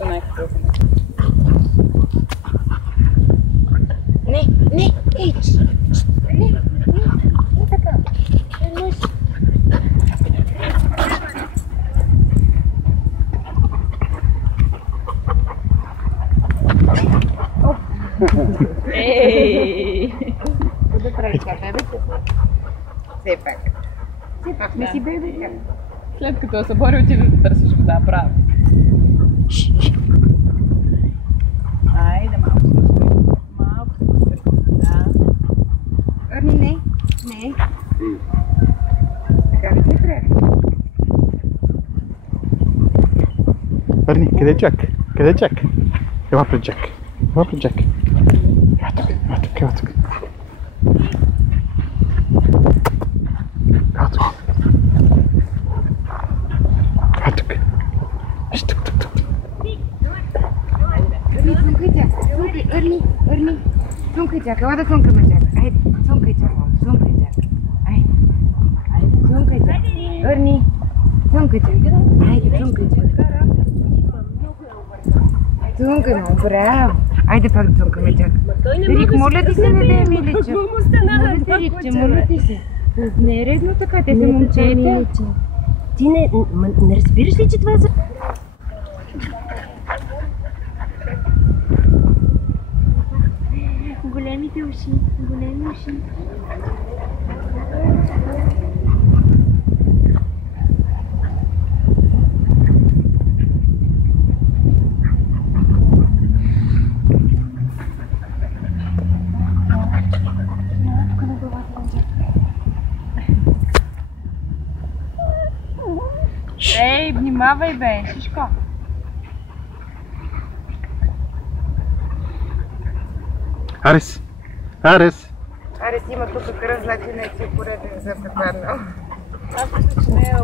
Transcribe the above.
са най-хубави. Не, ейч! Не така. Ей! Да правиш това, бебете? Все пак не си бебете. След като се бори, отиде да търсиш вода, право. Айде, малко се успи. Малко се успи. Да. Не. Така не се прави. Арни, къде е Джак? Къде е Джак? Ела пред Джак. Ела пред Джак. Ела тук. Ела тук. Арни, цункай Джак, ела да цункаме Джак. Айде, цункай Джак, айде, цункай Джак. Арни, цункай Джак. Айде, цункай Джак. Цункай, браво. Айде пак да цункаме Джак. Рик, моля ти се, не дай миличък. Моля ти, Рикче, моля ти се. Не е редно така, те са момчета. Ти не разбираш ли, че това е за... Големите уши, големи уши. Ей, внимавай бе, Шишко. Арес! Арес има тук кръв, значи не си пореден за да паднал. Аз мисля, че не е